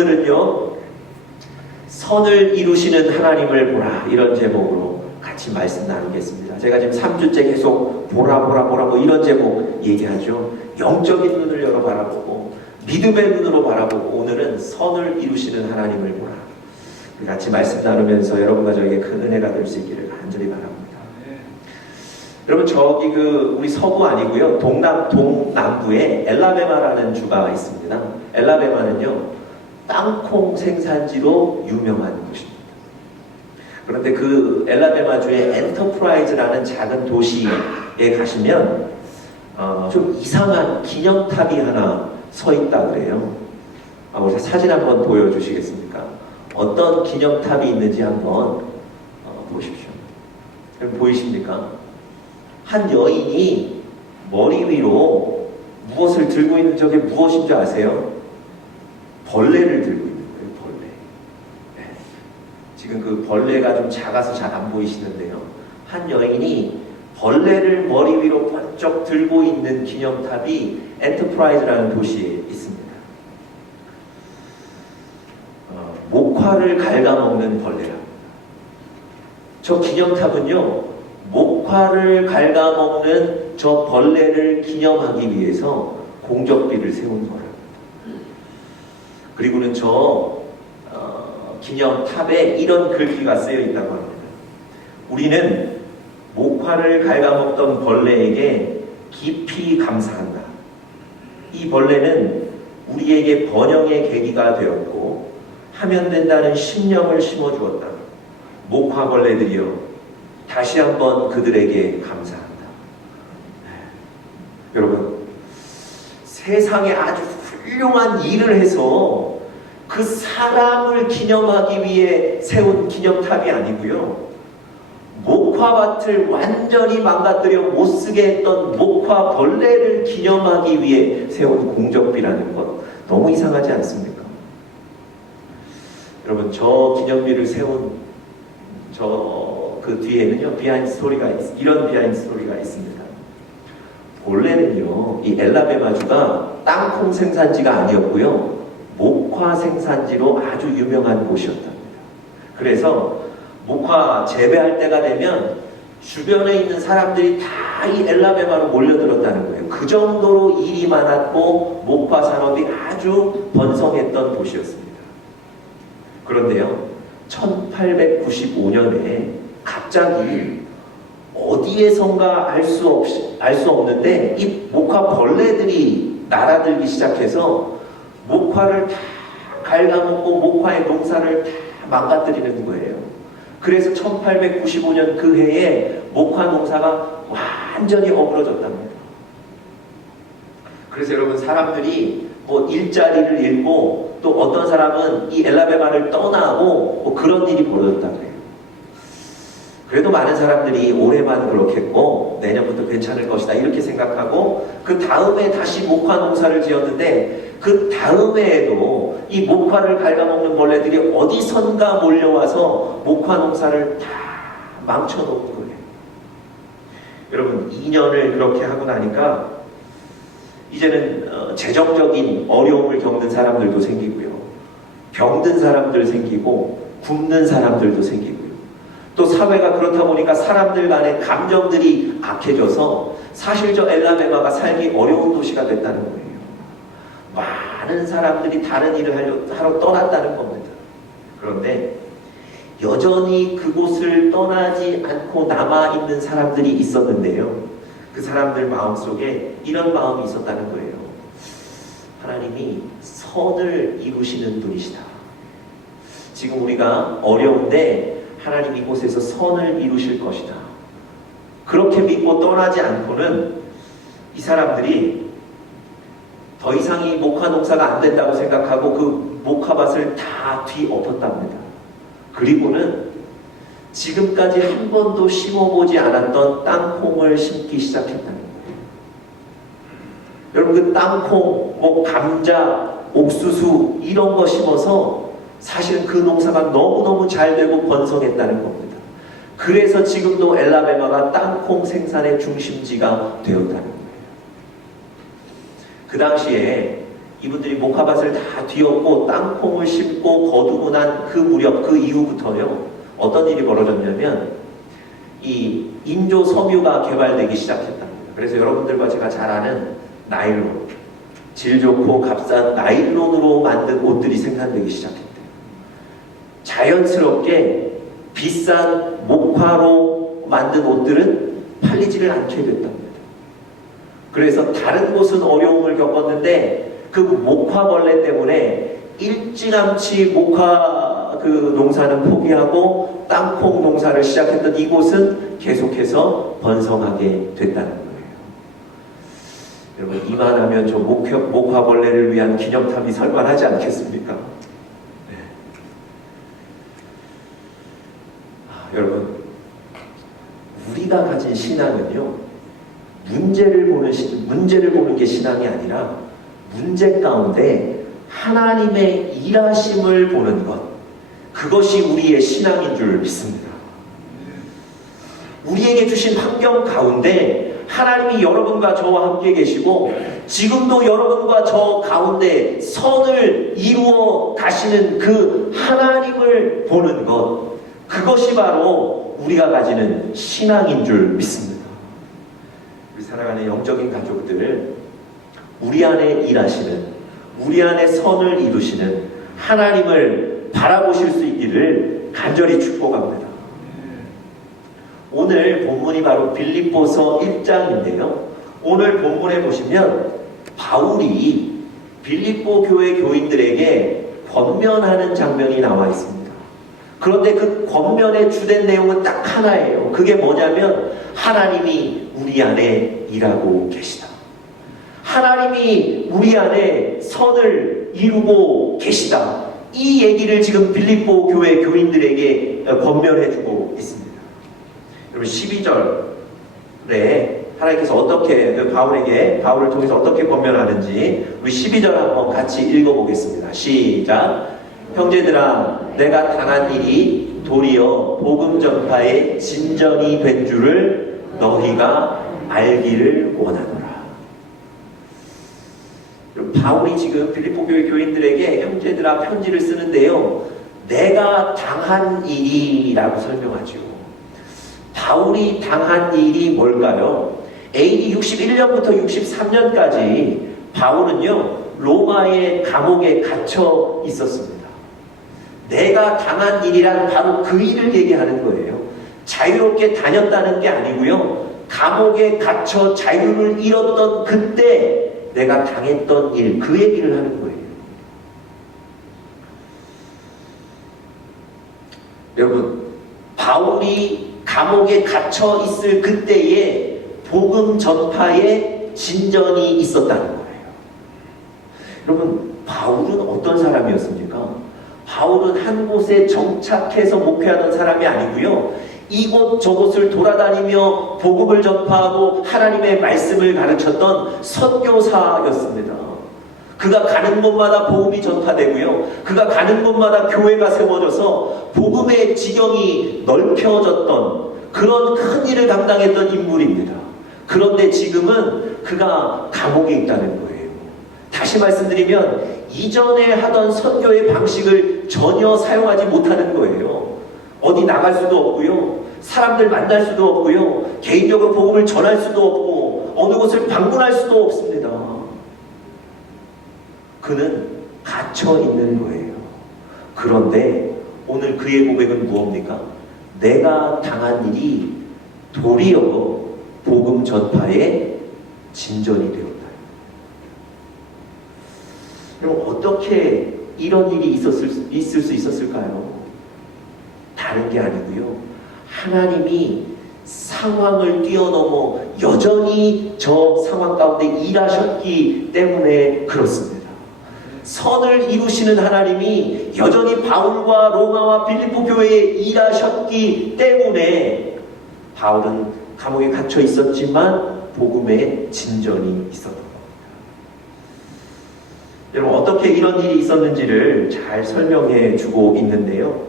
오늘은요, 선을 이루시는 하나님을 보라, 이런 제목으로 같이 말씀 나누겠습니다. 제가 지금 3주째 계속 보라 뭐 이런 제목 얘기하죠. 영적인 눈을 열어 바라보고 믿음의 눈으로 바라보고 오늘은 선을 이루시는 하나님을 보라. 같이 말씀 나누면서 여러분과 저에게 큰 은혜가 될 수 있기를 간절히 바랍니다. 여러분, 저기 우리 서부 아니고요, 동남부에 엘라베마라는 주가 있습니다. 엘라베마는요, 땅콩 생산지로 유명한 곳입니다. 그런데 그 엘라베마주의 엔터프라이즈라는 작은 도시에 가시면 좀 이상한 기념탑이 하나 서 있다 그래요. 우리 사진 한번 보여주시겠습니까? 어떤 기념탑이 있는지 한번 보십시오. 보이십니까? 한 여인이 머리 위로 무엇을 들고 있는 저게 무엇인 줄 아세요? 벌레를 들고 있는 거예요. 벌레. 네. 지금 그 벌레가 좀 작아서 잘 안 보이시는데요. 한 여인이 벌레를 머리 위로 번쩍 들고 있는 기념탑이 엔터프라이즈라는 도시에 있습니다. 목화를 갉아먹는 벌레랍니다. 저 기념탑은요, 목화를 갉아먹는 저 벌레를 기념하기 위해서 공적비를 세운 거랍니다. 그리고는 저 기념탑에 이런 글귀가 쓰여 있다고 합니다. 우리는 목화를 갉아먹던 벌레에게 깊이 감사한다. 이 벌레는 우리에게 번영의 계기가 되었고 하면 된다는 신념을 심어주었다. 목화벌레들이여, 다시 한번 그들에게 감사한다. 여러분, 세상에 아주 훌륭한 일을 해서 그 사람을 기념하기 위해 세운 기념탑이 아니고요, 목화밭을 완전히 망가뜨려 못쓰게 했던 목화벌레를 기념하기 위해 세운 공적비라는 것, 너무 이상하지 않습니까? 여러분, 저 기념비를 세운 그 뒤에는요, 이런 비하인드 스토리가 있습니다. 본래는요, 이 엘라베마주가 땅콩 생산지가 아니었고요, 목화 생산지로 아주 유명한 곳이었답니다. 그래서 목화 재배할 때가 되면 주변에 있는 사람들이 다 이 엘라베마로 몰려들었다는 거예요. 그 정도로 일이 많았고 목화 산업이 아주 번성했던 도시였습니다. 그런데요, 1895년에 갑자기 어디에선가 알 수 없는데 이 목화 벌레들이 날아들기 시작해서 목화를 다 갉아먹고 목화의 농사를 다 망가뜨리는 거예요. 그래서 1895년 그 해에 목화 농사가 완전히 어그러졌답니다. 그래서 여러분, 사람들이 일자리를 잃고 또 어떤 사람은 이 엘라베마를 떠나고 그런 일이 벌어졌다고 해요. 그래도 많은 사람들이 올해만 그렇겠고 내년부터 괜찮을 것이다 이렇게 생각하고 그 다음에 다시 목화 농사를 지었는데 그 다음에에도 이 목화를 갉아먹는 벌레들이 어디선가 몰려와서 목화 농사를 다 망쳐놓은 거예요. 여러분, 2년을 그렇게 하고 나니까 이제는 재정적인 어려움을 겪는 사람들도 생기고요, 병든 사람들 생기고 굶는 사람들도 생기고요, 또 사회가 그렇다 보니까 사람들 간의 감정들이 악해져서 사실 저 엘라베마가 살기 어려운 도시가 됐다는 거예요. 많은 사람들이 다른 일을 하러 떠났다는 겁니다. 그런데 여전히 그곳을 떠나지 않고 남아있는 사람들이 있었는데요, 그 사람들 마음속에 이런 마음이 있었다는 거예요. 하나님이 선을 이루시는 분이시다. 지금 우리가 어려운데 하나님 이곳에서 선을 이루실 것이다. 그렇게 믿고 떠나지 않고는 이 사람들이 더 이상 이 목화 농사가 안 된다고 생각하고 그 목화밭을 다 뒤엎었답니다. 그리고는 지금까지 한 번도 심어보지 않았던 땅콩을 심기 시작했다는 거예요. 여러분, 그 땅콩, 감자, 옥수수 이런 거 심어서 사실은 그 농사가 너무너무 잘 되고 번성했다는 겁니다. 그래서 지금도 엘라베마가 땅콩 생산의 중심지가 되었다는 거예요. 그 당시에 이분들이 목화밭을 다 뒤엎고 땅콩을 심고 거두고 난 그 무렵, 그 이후부터요, 어떤 일이 벌어졌냐면 이 인조 섬유가 개발되기 시작했답니다. 그래서 여러분들과 제가 잘 아는 나일론, 질 좋고 값싼 나일론으로 만든 옷들이 생산되기 시작했대요. 자연스럽게 비싼 목화로 만든 옷들은 팔리지를 않게 됐답니다. 그래서 다른 곳은 어려움을 겪었는데 그 목화벌레 때문에 일찌감치 목화 그 농사는 포기하고 땅콩 농사를 시작했던 이곳은 계속해서 번성하게 됐다는 거예요. 여러분, 이만하면 저 목화벌레를 위한 기념탑이 설만하지 않겠습니까? 네. 여러분, 우리가 가진 신앙은요, 문제를 보는 게 신앙이 아니라 문제 가운데 하나님의 일하심을 보는 것, 그것이 우리의 신앙인 줄 믿습니다. 우리에게 주신 환경 가운데 하나님이 여러분과 저와 함께 계시고 지금도 여러분과 저 가운데 선을 이루어 가시는 그 하나님을 보는 것, 그것이 바로 우리가 가지는 신앙인 줄 믿습니다. 우리 사랑하는 영적인 가족들, 우리 안에 일하시는, 우리 안에 선을 이루시는 하나님을 바라보실 수 있기를 간절히 축복합니다. 오늘 본문이 바로 빌립보서 1장인데요. 오늘 본문에 보시면 바울이 빌립보 교회 교인들에게 권면하는 장면이 나와 있습니다. 그런데 그 권면의 주된 내용은 딱 하나예요. 그게 뭐냐면 하나님이 우리 안에 일하고 계시다. 하나님이 우리 안에 선을 이루고 계시다. 이 얘기를 지금 빌립보 교회 교인들에게 권면해주고 있습니다. 여러분, 12절에 하나님께서 어떻게 바울을 통해서 어떻게 권면하는지 우리 12절 한번 같이 읽어보겠습니다. 시작. 형제들아, 내가 당한 일이 도리어 복음 전파의 진전이 된 줄을 너희가 알기를 원하노라. 바울이 지금 빌립보 교회 교인들에게 형제들아 편지를 쓰는데요, 내가 당한 일이라고 설명하죠. 바울이 당한 일이 뭘까요? AD 61년부터 63년까지 바울은요, 로마의 감옥에 갇혀 있었습니다. 내가 당한 일이란 바로 그 일을 얘기하는 거예요. 자유롭게 다녔다는 게 아니고요, 감옥에 갇혀 자유를 잃었던 그때 내가 당했던 일, 그 얘기를 하는 거예요. 여러분, 바울이 감옥에 갇혀 있을 그때에 복음 전파에 진전이 있었다는 거예요. 여러분, 바울은 어떤 사람이었습니까? 바울은 한 곳에 정착해서 목회하던 사람이 아니고요, 이곳 저곳을 돌아다니며 복음을 전파하고 하나님의 말씀을 가르쳤던 선교사였습니다. 그가 가는 곳마다 복음이 전파되고요, 그가 가는 곳마다 교회가 세워져서 복음의 지경이 넓혀졌던 그런 큰 일을 감당했던 인물입니다. 그런데 지금은 그가 감옥에 있다는 거예요. 다시 말씀드리면 이전에 하던 선교의 방식을 전혀 사용하지 못하는 거예요. 어디 나갈 수도 없고요, 사람들 만날 수도 없고요, 개인적으로 복음을 전할 수도 없고 어느 곳을 방문할 수도 없습니다. 그는 갇혀 있는 거예요. 그런데 오늘 그의 고백은 무엇입니까? 내가 당한 일이 도리어 복음 전파에 진전이 되었다. 그럼 어떻게 이런 일이 있을 수 있었을까요? 다른 게 아니고요, 하나님이 상황을 뛰어넘어 여전히 저 상황 가운데 일하셨기 때문에 그렇습니다. 선을 이루시는 하나님이 여전히 바울과 로마와 빌립보 교회에 일하셨기 때문에 바울은 감옥에 갇혀 있었지만 복음의 진전이 있었던 겁니다. 여러분, 어떻게 이런 일이 있었는지를 잘 설명해 주고 있는데요,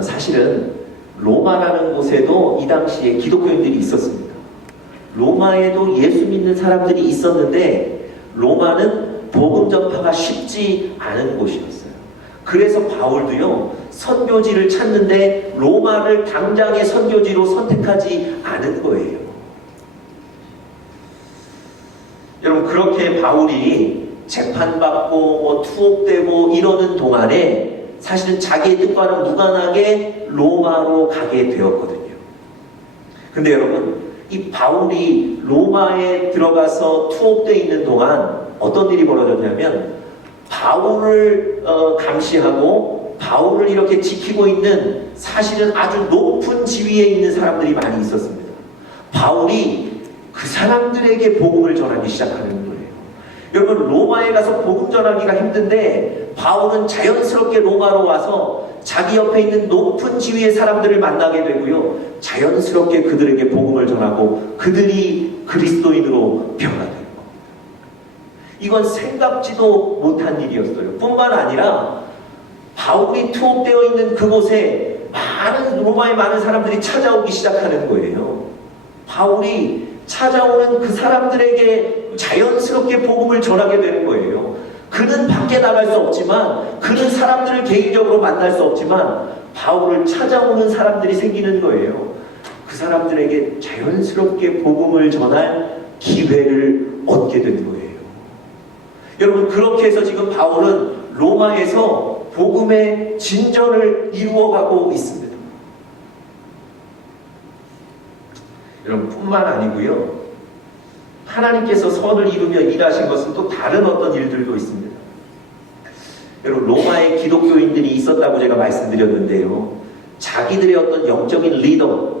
사실은 로마라는 곳에도 이 당시에 기독교인들이 있었습니다. 로마에도 예수 믿는 사람들이 있었는데 로마는 복음 전파가 쉽지 않은 곳이었어요. 그래서 바울도요, 선교지를 찾는데 로마를 당장의 선교지로 선택하지 않은 거예요. 여러분, 그렇게 바울이 재판받고 투옥되고 이러는 동안에 사실은 자기의 뜻과는 무관하게 로마로 가게 되었거든요. 근데 여러분, 이 바울이 로마에 들어가서 투옥되어 있는 동안 어떤 일이 벌어졌냐면, 바울을 감시하고 바울을 이렇게 지키고 있는 사실은 아주 높은 지위에 있는 사람들이 많이 있었습니다. 바울이 그 사람들에게 복음을 전하기 시작하는 거예요. 여러분, 로마에 가서 복음 전하기가 힘든데 바울은 자연스럽게 로마로 와서 자기 옆에 있는 높은 지위의 사람들을 만나게 되고요, 자연스럽게 그들에게 복음을 전하고 그들이 그리스도인으로 변화돼요. 이건 생각지도 못한 일이었어요. 뿐만 아니라 바울이 투옥되어 있는 그곳에 로마의 많은 사람들이 찾아오기 시작하는 거예요. 바울이 찾아오는 그 사람들에게 자연스럽게 복음을 전하게 되는 거예요. 그는 밖에 나갈 수 없지만, 그는 사람들을 개인적으로 만날 수 없지만 바울을 찾아오는 사람들이 생기는 거예요. 그 사람들에게 자연스럽게 복음을 전할 기회를 얻게 되는 거예요. 여러분, 그렇게 해서 지금 바울은 로마에서 복음의 진전을 이루어가고 있습니다. 여러분, 뿐만 아니고요, 하나님께서 선을 이루며 일하신 것은 또 다른 어떤 일들도 있습니다. 여러분, 로마의 기독교인들이 있었다고 제가 말씀드렸는데요, 자기들의 어떤 영적인 리더,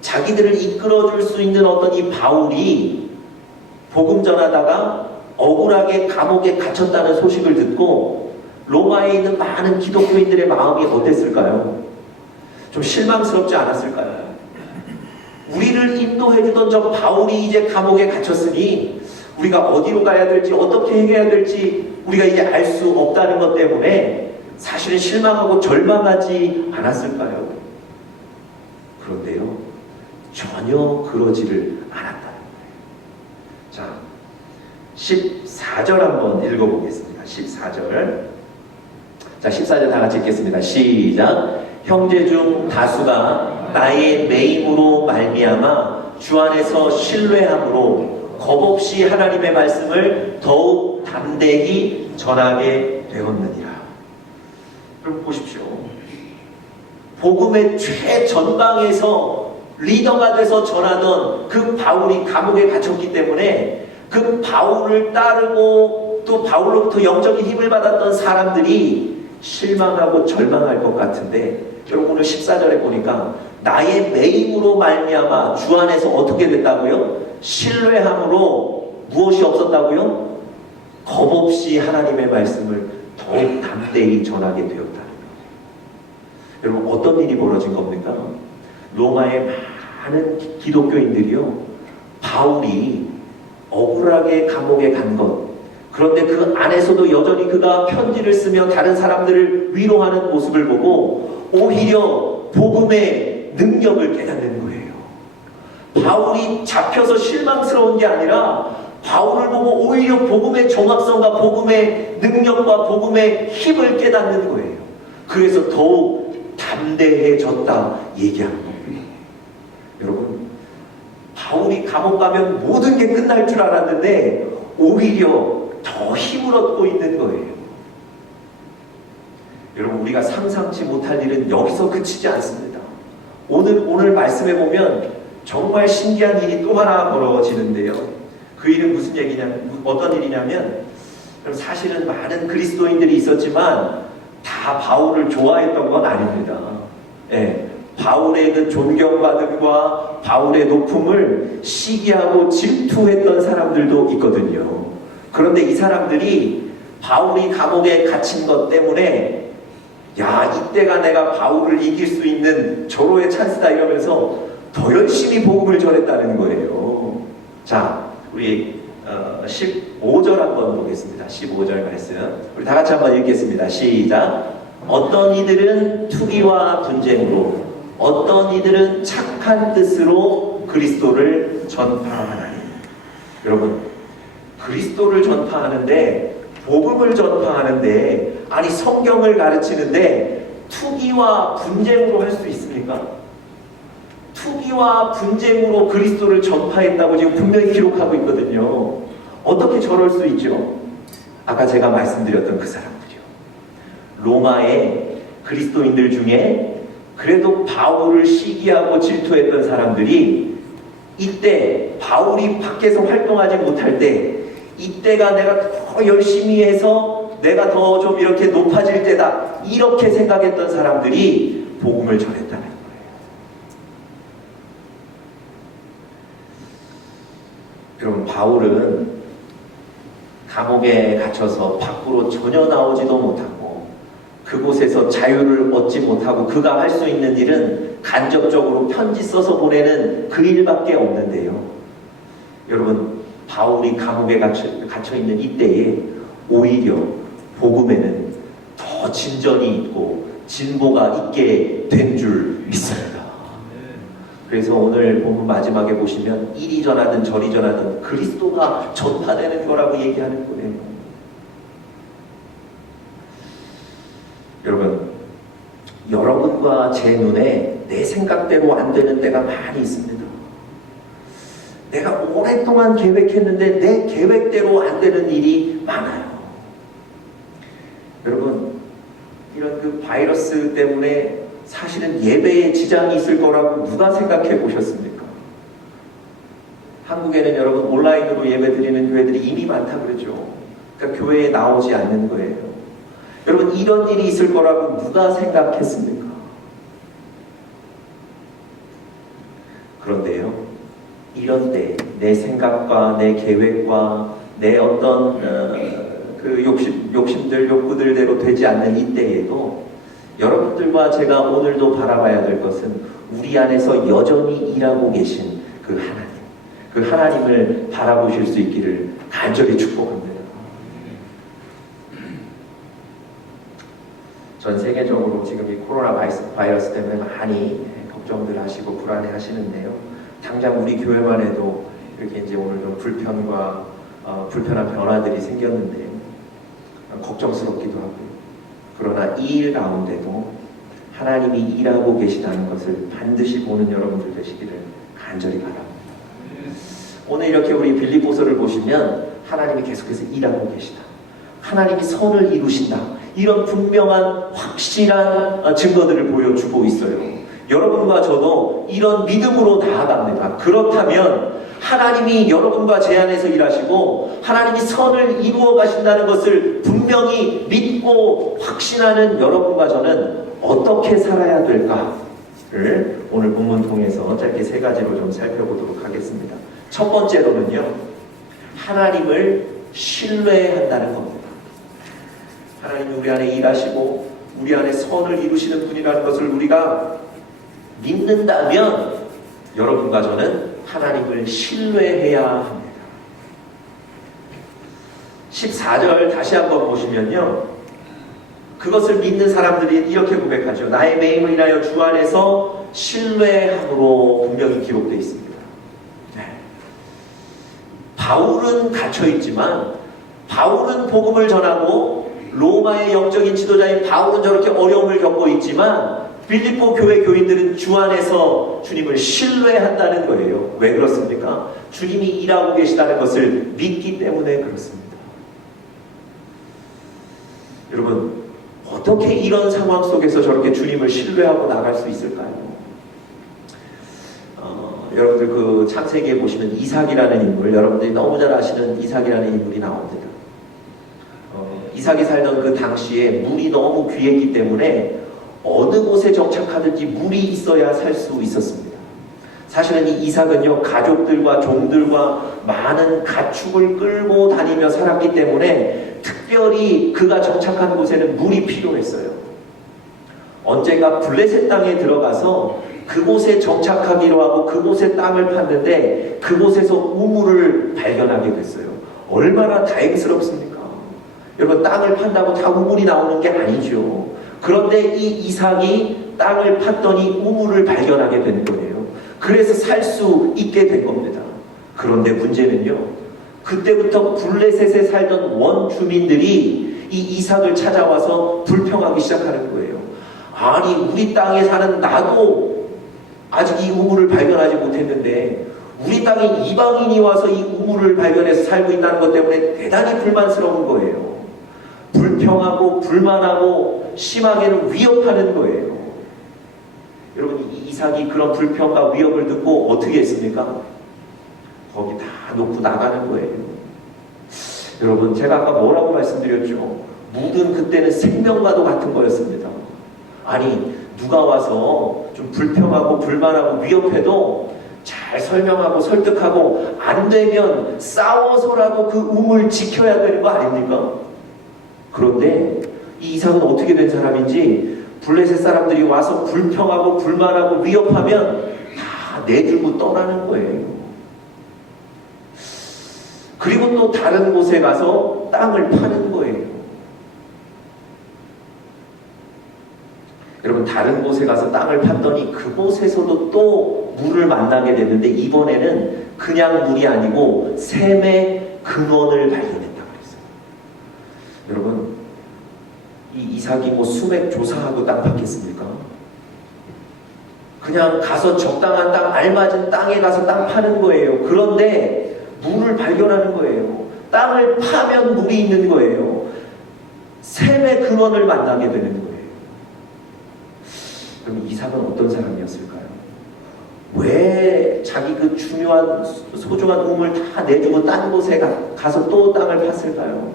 자기들을 이끌어줄 수 있는 어떤 이 바울이 복음 전하다가 억울하게 감옥에 갇혔다는 소식을 듣고 로마에 있는 많은 기독교인들의 마음이 어땠을까요? 좀 실망스럽지 않았을까요? 우리를 인도해주던 저 바울이 이제 감옥에 갇혔으니 우리가 어디로 가야 될지, 어떻게 해야 될지 우리가 이제 알 수 없다는 것 때문에 사실은 실망하고 절망하지 않았을까요? 그런데요, 전혀 그러지를 않았다는 거예요. 자, 14절 한번 읽어보겠습니다. 14절. 자, 14절 다 같이 읽겠습니다. 시작. 형제 중 다수가 나의 매임으로 말미암아 주 안에서 신뢰함으로 겁없이 하나님의 말씀을 더욱 담대히 전하게 되었느니라. 여러분 보십시오. 복음의 최전방에서 리더가 돼서 전하던 그 바울이 감옥에 갇혔기 때문에 그 바울을 따르고 또 바울로부터 영적인 힘을 받았던 사람들이 실망하고 절망할 것 같은데, 여러분 오늘 14절에 보니까 나의 매임으로 말미암아 주 안에서 어떻게 됐다고요? 신뢰함으로 무엇이 없었다고요? 겁없이 하나님의 말씀을 더욱 담대히 전하게 되었다는 거예요. 여러분, 어떤 일이 벌어진 겁니까? 로마의 많은 기독교인들이요, 바울이 억울하게 감옥에 간 것, 그런데 그 안에서도 여전히 그가 편지를 쓰며 다른 사람들을 위로하는 모습을 보고 오히려 복음의 능력을 깨닫는 거예요. 바울이 잡혀서 실망스러운 게 아니라 바울을 보고 오히려 복음의 정확성과 복음의 능력과 복음의 힘을 깨닫는 거예요. 그래서 더욱 담대해졌다 얘기하는 거예요. 여러분, 바울이 감옥 가면 모든 게 끝날 줄 알았는데 오히려 더 힘을 얻고 있는 거예요. 여러분, 우리가 상상치 못할 일은 여기서 그치지 않습니다. 오늘 말씀해 보면 정말 신기한 일이 또 하나 벌어지는데요. 그 일은 무슨 얘기냐면, 어떤 일이냐면, 사실은 많은 그리스도인들이 있었지만 다 바울을 좋아했던 건 아닙니다. 예, 바울의 그 존경받음과 바울의 높음을 시기하고 질투했던 사람들도 있거든요. 그런데 이 사람들이 바울이 감옥에 갇힌 것 때문에, 야, 이때가 내가 바울을 이길 수 있는 절호의 찬스다 이러면서 더 열심히 복음을 전했다는 거예요. 자, 우리 15절 한번 보겠습니다. 15절 말씀 우리 다 같이 한번 읽겠습니다. 시작. 어떤 이들은 투기와 분쟁으로, 어떤 이들은 착한 뜻으로 그리스도를 전파하나니. 여러분, 그리스도를 전파하는데, 복음을 전파하는데, 아니 성경을 가르치는데 투기와 분쟁으로 할 수 있습니까? 투기와 분쟁으로 그리스도를 전파했다고 지금 분명히 기록하고 있거든요. 어떻게 저럴 수 있죠? 아까 제가 말씀드렸던 그 사람들이요. 로마의 그리스도인들 중에 그래도 바울을 시기하고 질투했던 사람들이 이때 바울이 밖에서 활동하지 못할 때, 이때가 내가 더 열심히 해서 내가 더 좀 이렇게 높아질 때다, 이렇게 생각했던 사람들이 복음을 전했다는 거예요. 여러분, 바울은 감옥에 갇혀서 밖으로 전혀 나오지도 못하고 그곳에서 자유를 얻지 못하고 그가 할 수 있는 일은 간접적으로 편지 써서 보내는 그 일밖에 없는데요. 여러분, 바울이 감옥에 갇혀 있는 이때에 오히려 복음에는 더 진전이 있고 진보가 있게 된 줄 믿습니다. 그래서 오늘 본문 마지막에 보시면 이리 전하든 저리 전하든 그리스도가 전파되는 거라고 얘기하는 거예요. 여러분, 여러분과 제 눈에 내 생각대로 안 되는 때가 많이 있습니다. 내가 오랫동안 계획했는데 내 계획대로 안 되는 일이 많아요. 여러분, 이런 그 바이러스 때문에 사실은 예배에 지장이 있을 거라고 누가 생각해 보셨습니까? 한국에는 여러분 온라인으로 예배 드리는 교회들이 이미 많다 그러죠. 그러니까 교회에 나오지 않는 거예요. 여러분, 이런 일이 있을 거라고 누가 생각했습니까? 그런데요, 이런 때 내 생각과 내 계획과 내 어떤 그 욕심들, 욕구들대로 되지 않는 이때에도 여러분들과 제가 오늘도 바라봐야 될 것은 우리 안에서 여전히 일하고 계신 그 하나님, 그 하나님을 바라보실 수 있기를 간절히 축복합니다. 전 세계적으로 지금 이 코로나 바이러스 때문에 많이 걱정들 하시고 불안해 하시는데요. 당장 우리 교회만 해도 이렇게 이제 오늘 좀 불편한 변화들이 생겼는데요. 걱정스럽기도 하고요. 그러나 이 일 가운데도 하나님이 일하고 계시다는 것을 반드시 보는 여러분들 되시기를 간절히 바랍니다. 오늘 이렇게 우리 빌립보서를 보시면 하나님이 계속해서 일하고 계시다, 하나님이 선을 이루신다, 이런 분명한 확실한 증거들을 보여주고 있어요. 여러분과 저도 이런 믿음으로 나아갑니다. 그렇다면 하나님이 여러분과 제 안에서 일하시고 하나님이 선을 이루어 가신다는 것을 분명히 믿고 확신하는 여러분과 저는 어떻게 살아야 될까를 오늘 본문 통해서 짧게 세 가지로 좀 살펴보도록 하겠습니다. 첫 번째로는요, 하나님을 신뢰한다는 겁니다. 하나님이 우리 안에 일하시고 우리 안에 선을 이루시는 분이라는 것을 우리가 믿는다면 여러분과 저는 하나님을 신뢰해야 합니다. 14절 다시 한번 보시면요, 그것을 믿는 사람들이 이렇게 고백하죠. 나의 매임을 인하여 주 안에서 신뢰함으로 분명히 기록되어 있습니다. 네. 바울은 갇혀있지만, 바울은 복음을 전하고 로마의 영적인 지도자인 바울은 저렇게 어려움을 겪고 있지만 빌립보 교회 교인들은 주 안에서 주님을 신뢰한다는 거예요. 왜 그렇습니까? 주님이 일하고 계시다는 것을 믿기 때문에 그렇습니다. 여러분, 어떻게 이런 상황 속에서 저렇게 주님을 신뢰하고 나갈 수 있을까요? 여러분들 그 창세기에 보시면 이삭이라는 인물, 여러분들이 너무 잘 아시는 이삭이라는 인물이 나옵니다. 이삭이 살던 그 당시에 물이 너무 귀했기 때문에 어느 곳에 정착하든지 물이 있어야 살 수 있었습니다. 사실은 이 이삭은요, 가족들과 종들과 많은 가축을 끌고 다니며 살았기 때문에 특별히 그가 정착한 곳에는 물이 필요했어요. 언젠가 블레셋 땅에 들어가서 그곳에 정착하기로 하고 그곳에 땅을 팠는데 그곳에서 우물을 발견하게 됐어요. 얼마나 다행스럽습니까? 여러분, 땅을 판다고 다 우물이 나오는 게 아니죠. 그런데 이 이삭이 땅을 팠더니 우물을 발견하게 된 거예요. 그래서 살 수 있게 된 겁니다. 그런데 문제는요, 그때부터 블레셋에 살던 원주민들이 이 이삭을 찾아와서 불평하기 시작하는 거예요. 아니, 우리 땅에 사는 나도 아직 이 우물을 발견하지 못했는데 우리 땅에 이방인이 와서 이 우물을 발견해서 살고 있다는 것 때문에 대단히 불만스러운 거예요. 불평하고 불만하고 심하게는 위협하는 거예요. 여러분, 이 이삭이 그런 불평과 위협을 듣고 어떻게 했습니까? 거기 다 놓고 나가는 거예요. 여러분, 제가 아까 뭐라고 말씀드렸죠? 무든 그때는 생명과도 같은 거였습니다. 아니, 누가 와서 좀 불평하고 불만하고 위협해도 잘 설명하고 설득하고 안 되면 싸워서라도 그 우물 지켜야 되는 거 아닙니까? 그런데 이 이삭은 어떻게 된 사람인지 블레셋 사람들이 와서 불평하고 불만하고 위협하면 다 내주고 떠나는 거예요. 그리고 또 다른 곳에 가서 땅을 파는 거예요. 여러분, 다른 곳에 가서 땅을 팠더니 그곳에서도 또 물을 만나게 됐는데 이번에는 그냥 물이 아니고 샘의 근원을 발견했다고 그랬어요. 여러분, 이 이삭이 뭐 수맥 조사하고 땅 팠겠습니까? 그냥 가서 적당한 땅, 알맞은 땅에 가서 땅 파는 거예요. 그런데 물을 발견하는 거예요. 땅을 파면 물이 있는 거예요. 샘의 근원을 만나게 되는 거예요. 그럼 이삭은 어떤 사람이었을까요? 왜 자기 그 중요한 소중한 우물 다 내주고 딴 곳에 가서 또 땅을 팠을까요?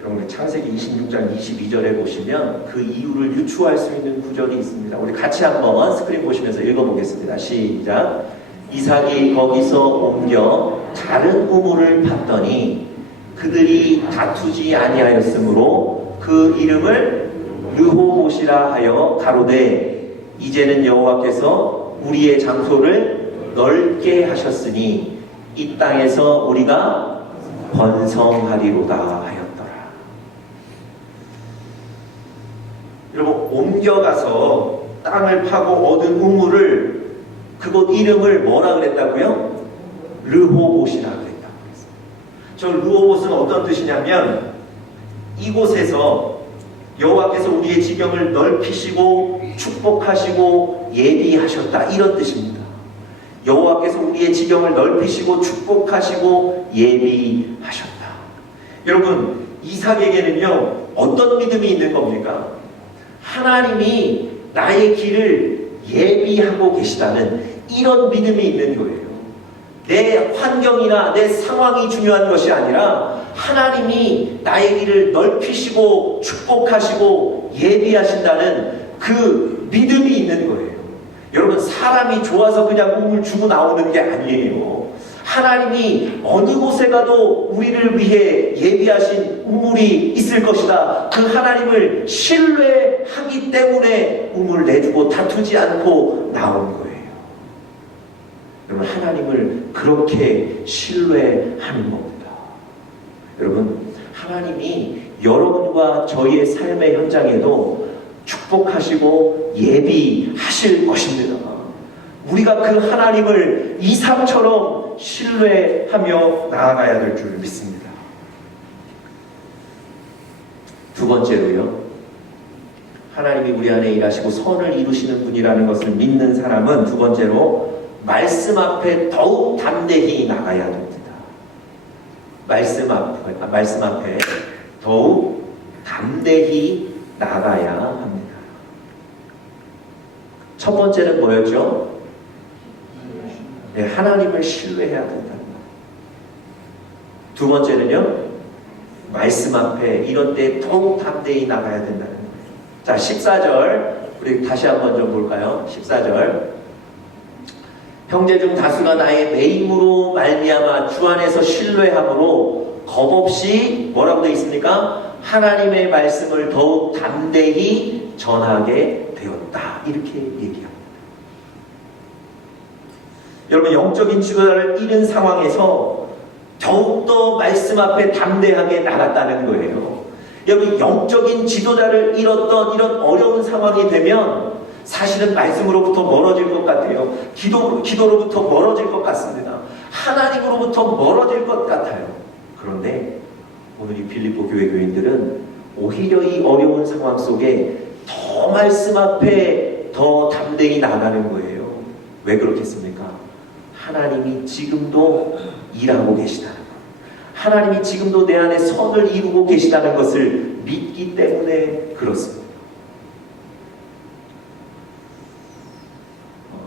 여러분, 창세기 26장 22절에 보시면 그 이유를 유추할 수 있는 구절이 있습니다. 우리 같이 한번 스크린 보시면서 읽어보겠습니다. 시작. 이삭이 거기서 옮겨 다른 우물을 팠더니 그들이 다투지 아니하였으므로 그 이름을 르호봇이라 하여 가로되 이제는 여호와께서 우리의 장소를 넓게 하셨으니 이 땅에서 우리가 번성하리로다 하였더라. 여러분, 옮겨가서 땅을 파고 얻은 우물을 그곳 이름을 뭐라 그랬다고요? 르호봇이라 그랬다고 그랬어요. 저 르호봇은 어떤 뜻이냐면 이곳에서 여호와께서 우리의 지경을 넓히시고 축복하시고 예비하셨다, 이런 뜻입니다. 여호와께서 우리의 지경을 넓히시고 축복하시고 예비하셨다. 여러분, 이삭에게는요 어떤 믿음이 있는 겁니까? 하나님이 나의 길을 예비하고 계시다는 이런 믿음이 있는 거예요. 내 환경이나 내 상황이 중요한 것이 아니라 하나님이 나의 길을 넓히시고 축복하시고 예비하신다는 그 믿음이 있는 거예요. 여러분, 사람이 좋아서 그냥 우물 주고 나오는 게 아니에요. 하나님이 어느 곳에 가도 우리를 위해 예비하신 우물이 있을 것이다. 그 하나님을 신뢰하기 때문에 우물을 내주고 다투지 않고 나온 거예요. 여러분, 하나님을 그렇게 신뢰하는 겁니다. 여러분, 하나님이 여러분과 저희의 삶의 현장에도 축복하시고 예비하실 것입니다. 우리가 그 하나님을 이삭처럼 신뢰하며 나아가야 될 줄 믿습니다. 두 번째로요, 하나님이 우리 안에 일하시고 선을 이루시는 분이라는 것을 믿는 사람은 두 번째로 말씀 앞에 더욱 담대히 나가야 됩니다. 말씀 앞에 더욱 담대히 나가야 합니다. 첫 번째는 뭐였죠? 네, 하나님을 신뢰해야 된다는 것. 두 번째는요, 말씀 앞에 이런 때 더욱 담대히 나가야 된다는 거예요. 자, 14절 우리 다시 한번 좀 볼까요? 14절. 형제 중 다수가 나의 매임으로 말미암아 주 안에서 신뢰함으로 겁없이 뭐라고 되어 있습니까? 하나님의 말씀을 더욱 담대히 전하게 되었다, 이렇게 얘기합니다. 여러분, 영적인 지도자를 잃은 상황에서 더욱더 말씀 앞에 담대하게 나갔다는 거예요. 여러분, 영적인 지도자를 잃었던 이런 어려운 상황이 되면 사실은 말씀으로부터 멀어질 것 같아요. 기도로부터 멀어질 것 같습니다. 하나님으로부터 멀어질 것 같아요. 그런데 오늘 이 빌립보 교회 교인들은 오히려 이 어려운 상황 속에 더 말씀 앞에 더 담대히 나가는 거예요. 왜 그렇겠습니까? 하나님이 지금도 일하고 계시다는 것, 하나님이 지금도 내 안에 선을 이루고 계시다는 것을 믿기 때문에 그렇습니다.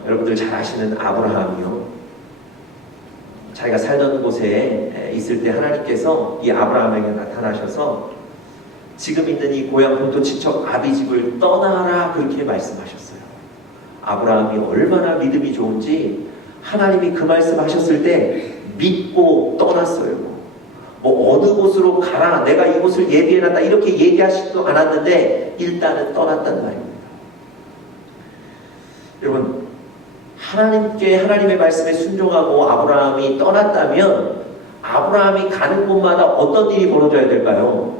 여러분들 잘 아시는 아브라함이요, 자기가 살던 곳에 있을 때 하나님께서 이 아브라함에게 나타나셔서 지금 있는 이 고향 본토 친척 아비집을 떠나라 그렇게 말씀하셨어요. 아브라함이 얼마나 믿음이 좋은지 하나님이 그 말씀하셨을 때 믿고 떠났어요. 뭐 어느 곳으로 가라, 내가 이곳을 예비해놨다 이렇게 얘기하시지도 않았는데 일단은 떠났단 말입니다. 여러분, 하나님의 말씀에 순종하고 아브라함이 떠났다면 아브라함이 가는 곳마다 어떤 일이 벌어져야 될까요?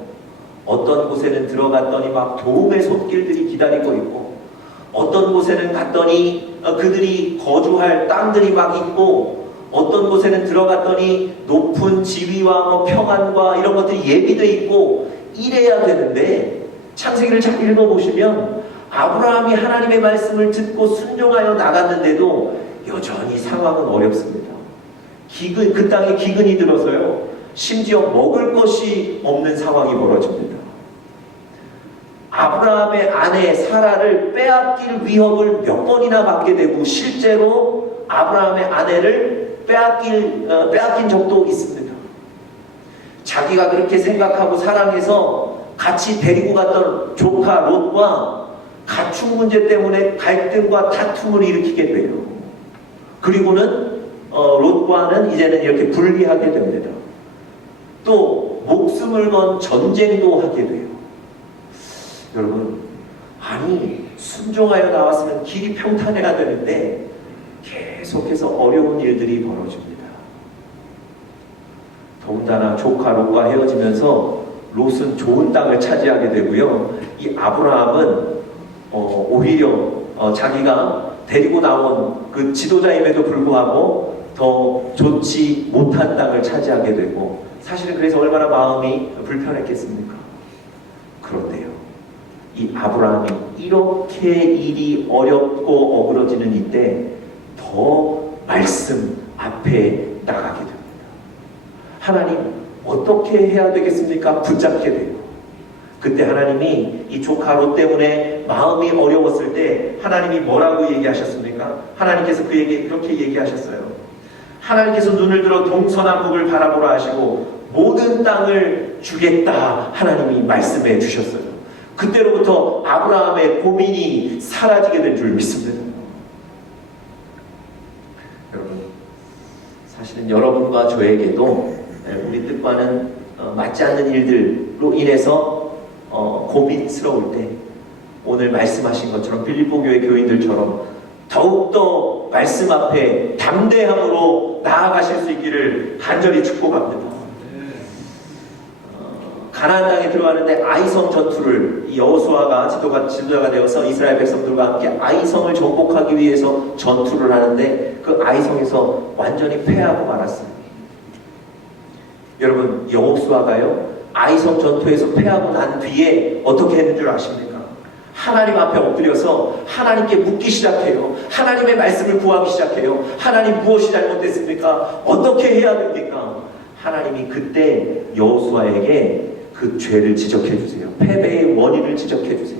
어떤 곳에는 들어갔더니 막 도움의 손길들이 기다리고 있고, 어떤 곳에는 갔더니 그들이 거주할 땅들이 막 있고, 어떤 곳에는 들어갔더니 높은 지위와 뭐 평안과 이런 것들이 예비되어 있고 이래야 되는데, 창세기를 잘 읽어보시면 아브라함이 하나님의 말씀을 듣고 순종하여 나갔는데도 여전히 상황은 어렵습니다. 그 땅에 기근이 들어서요, 심지어 먹을 것이 없는 상황이 벌어집니다. 아브라함의 아내 사라를 빼앗길 위협을 몇 번이나 받게 되고, 실제로 아브라함의 아내를 빼앗긴 적도 있습니다. 자기가 그렇게 생각하고 사랑해서 같이 데리고 갔던 조카 롯과 가축 문제 때문에 갈등과 다툼을 일으키게 돼요. 그리고는 롯과는 이제는 이렇게 분리하게 됩니다. 또 목숨을 건 전쟁도 하게 돼요. 여러분, 아니 순종하여 나왔으면 길이 평탄해야 되는데 계속해서 어려운 일들이 벌어집니다. 더군다나 조카 롯과 헤어지면서 롯은 좋은 땅을 차지하게 되고요, 이 아브라함은 오히려 자기가 데리고 나온 그 지도자임에도 불구하고 더 좋지 못한 땅을 차지하게 되고, 사실은 그래서 얼마나 마음이 불편했겠습니까? 그런데요, 이 아브라함이 이렇게 일이 어렵고 어그러지는 이때 더 말씀 앞에 나가게 됩니다. 하나님, 어떻게 해야 되겠습니까? 붙잡게 돼요. 그때 하나님이 이 조카 롯 때문에 마음이 어려웠을 때 하나님이 뭐라고 얘기하셨습니까? 하나님께서 그에게 그렇게 얘기하셨어요. 하나님께서 눈을 들어 동서남북을 바라보라 하시고 모든 땅을 주겠다 하나님이 말씀해 주셨어요. 그때로부터 아브라함의 고민이 사라지게 된 줄 믿습니다. 여러분, 사실은 여러분과 저에게도 우리 뜻과는 맞지 않는 일들로 인해서 고민스러울 때 오늘 말씀하신 것처럼 빌립보 교회 교인들처럼 더욱더 말씀 앞에 담대함으로 나아가실 수 있기를 간절히 축복합니다. 가나안 땅에 들어가는데 아이성 전투를 여호수아가 지도자가 되어서 이스라엘 백성들과 함께 아이성을 정복하기 위해서 전투를 하는데 그 아이성에서 완전히 패하고 말았어요. 여러분, 여호수아가요, 아이성 전투에서 패하고 난 뒤에 어떻게 했는 줄 아십니까? 하나님 앞에 엎드려서 하나님께 묻기 시작해요. 하나님의 말씀을 구하기 시작해요. 하나님, 무엇이 잘못됐습니까? 어떻게 해야 됩니까? 하나님이 그때 여호수아에게 그 죄를 지적해 주세요. 패배의 원인을 지적해 주세요.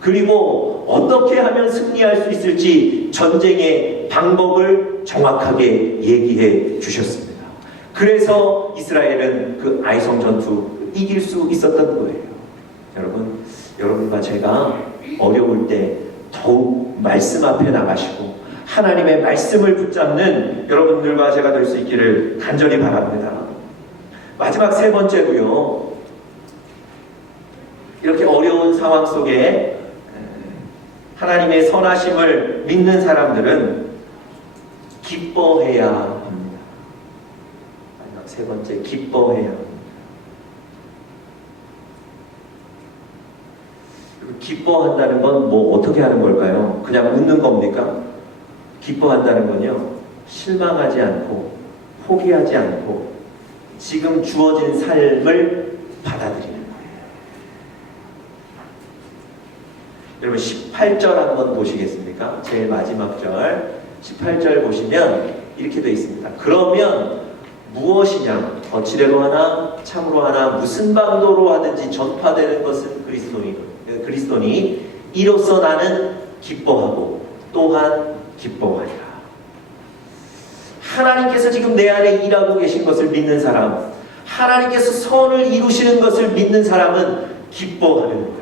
그리고 어떻게 하면 승리할 수 있을지 전쟁의 방법을 정확하게 얘기해 주셨습니다. 그래서 이스라엘은 그 아이성 전투 이길 수 있었던 거예요. 여러분과 제가 어려울 때 더욱 말씀 앞에 나가시고 하나님의 말씀을 붙잡는 여러분들과 제가 될 수 있기를 간절히 바랍니다. 마지막 세 번째로요, 이렇게 어려운 상황 속에 하나님의 선하심을 믿는 사람들은 기뻐해야 합니다. 마지막 세 번째, 기뻐해야 합니다. 기뻐한다는 건 뭐 어떻게 하는 걸까요? 그냥 웃는 겁니까? 기뻐한다는 건요, 실망하지 않고 포기하지 않고 지금 주어진 삶을 받아들이는 거예요. 여러분 18절 한번 보시겠습니까? 제일 마지막 절 18절 보시면 이렇게 되어 있습니다. 그러면 무엇이냐 거칠애로 하나 참으로 하나 무슨 방도로 하든지 전파되는 것은 그리스도니 이로써 나는 기뻐하고 또한 기뻐하리라. 하나님께서 지금 내 안에 일하고 계신 것을 믿는 사람, 하나님께서 선을 이루시는 것을 믿는 사람은 기뻐하는 거예요.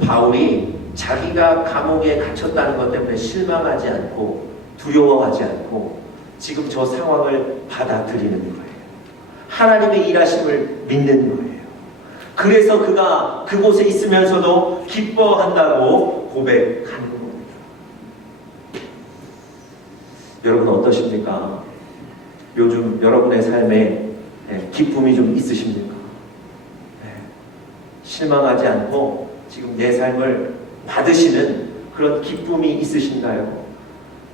바울이 자기가 감옥에 갇혔다는 것 때문에 실망하지 않고 두려워하지 않고 지금 저 상황을 받아들이는 거예요. 하나님의 일하심을 믿는 거예요. 그래서 그가 그곳에 있으면서도 기뻐한다고 고백하는 겁니다. 여러분 어떠십니까? 요즘 여러분의 삶에 기쁨이 좀 있으십니까? 실망하지 않고 지금 내 삶을 받으시는 그런 기쁨이 있으신가요?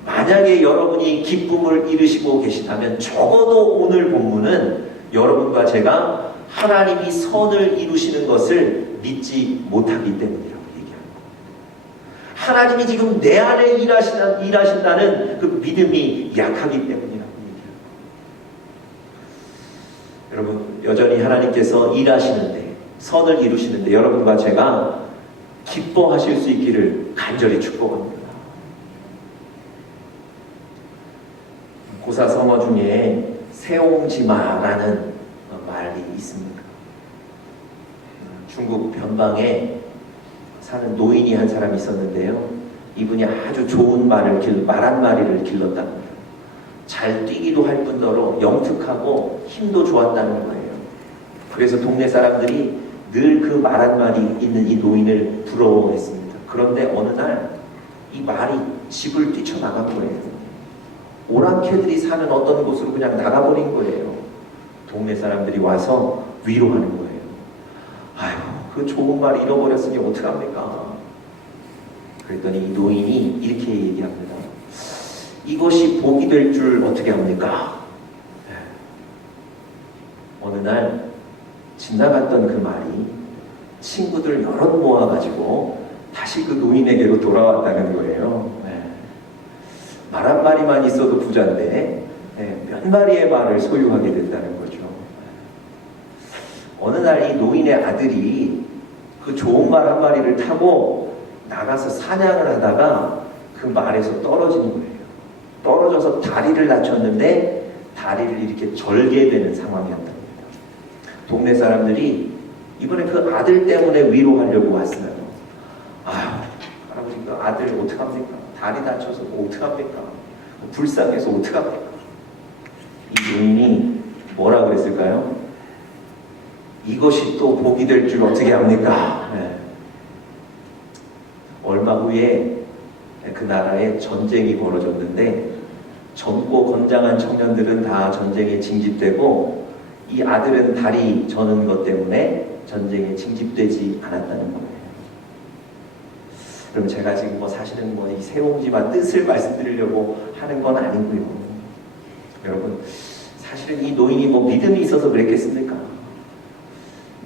만약에 여러분이 기쁨을 잃으시고 계시다면 적어도 오늘 본문은 여러분과 제가 하나님이 선을 이루시는 것을 믿지 못하기 때문이라고 얘기합니다. 하나님이 지금 내 안에 일하신다는 그 믿음이 약하기 때문이라고 얘기합니다. 여러분 여전히 하나님께서 일하시는데 선을 이루시는데 여러분과 제가 기뻐하실 수 있기를 간절히 축복합니다. 고사성어 중에 세옹지마라는 말이 있습니다. 중국 변방에 사는 노인이 한 사람이 있었는데요. 이분이 아주 좋은 말 한 마리를 길렀답니다. 잘 뛰기도 할 뿐더러 영특하고 힘도 좋았다는 거예요. 그래서 동네 사람들이 늘 그 말 한 마리 있는 이 노인을 부러워했습니다. 그런데 어느 날 이 말이 집을 뛰쳐나간 거예요. 오랑캐들이 사는 어떤 곳으로 그냥 나가버린 거예요. 동네 사람들이 와서 위로하는 거예요. 아유, 그 좋은 말 잃어버렸으니 어떡합니까? 그랬더니 이 노인이 이렇게 얘기합니다. 이것이 복이 될 줄 어떻게 합니까? 어느 날 지나갔던 그 말이 친구들 여럿 모아가지고 다시 그 노인에게로 돌아왔다는 거예요. 말 한 마리만 있어도 부자인데 몇 마리의 말을 소유하게 된다는 거죠. 어느 날 이 노인의 아들이 그 좋은 말 한 마리를 타고 나가서 사냥을 하다가 그 말에서 떨어지는 거예요. 떨어져서 다리를 다쳤는데 다리를 이렇게 절게 되는 상황이었답니다. 동네 사람들이 이번에 그 아들 때문에 위로하려고 왔어요. 아유, 할아버지 그 아들 어떡합니까? 다리 다쳐서 어떡합니까? 불쌍해서 어떡합니까? 이 노인이 뭐라 그랬을까요? 이것이 또 복이 될 줄 어떻게 합니까? 얼마 후에 그 나라에 전쟁이 벌어졌는데 젊고 건장한 청년들은 다 전쟁에 징집되고 이 아들은 다리 저는 것 때문에 전쟁에 징집되지 않았다는 거예요. 그럼 제가 지금 사실은 이 세옹지마 뜻을 말씀드리려고 하는 건 아니고요. 여러분 사실은 이 노인이 믿음이 있어서 그랬겠습니까?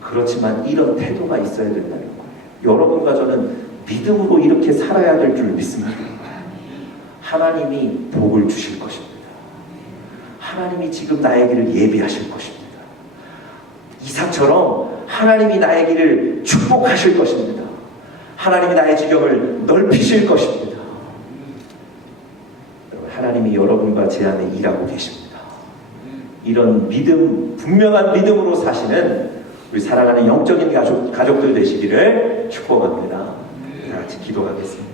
그렇지만 이런 태도가 있어야 된다는 거예요. 여러분과 저는 믿음으로 이렇게 살아야 될 줄 믿습니다. 하나님이 복을 주실 것입니다. 하나님이 지금 나의 길을 예비하실 것입니다. 이삭처럼 하나님이 나의 길을 축복하실 것입니다. 하나님이 나의 지경을 넓히실 것입니다. 하나님이 여러분과 제 안에 일하고 계십니다. 이런 믿음, 분명한 믿음으로 사시는 우리 사랑하는 영적인 가족들 되시기를 축복합니다. 다 같이 기도하겠습니다.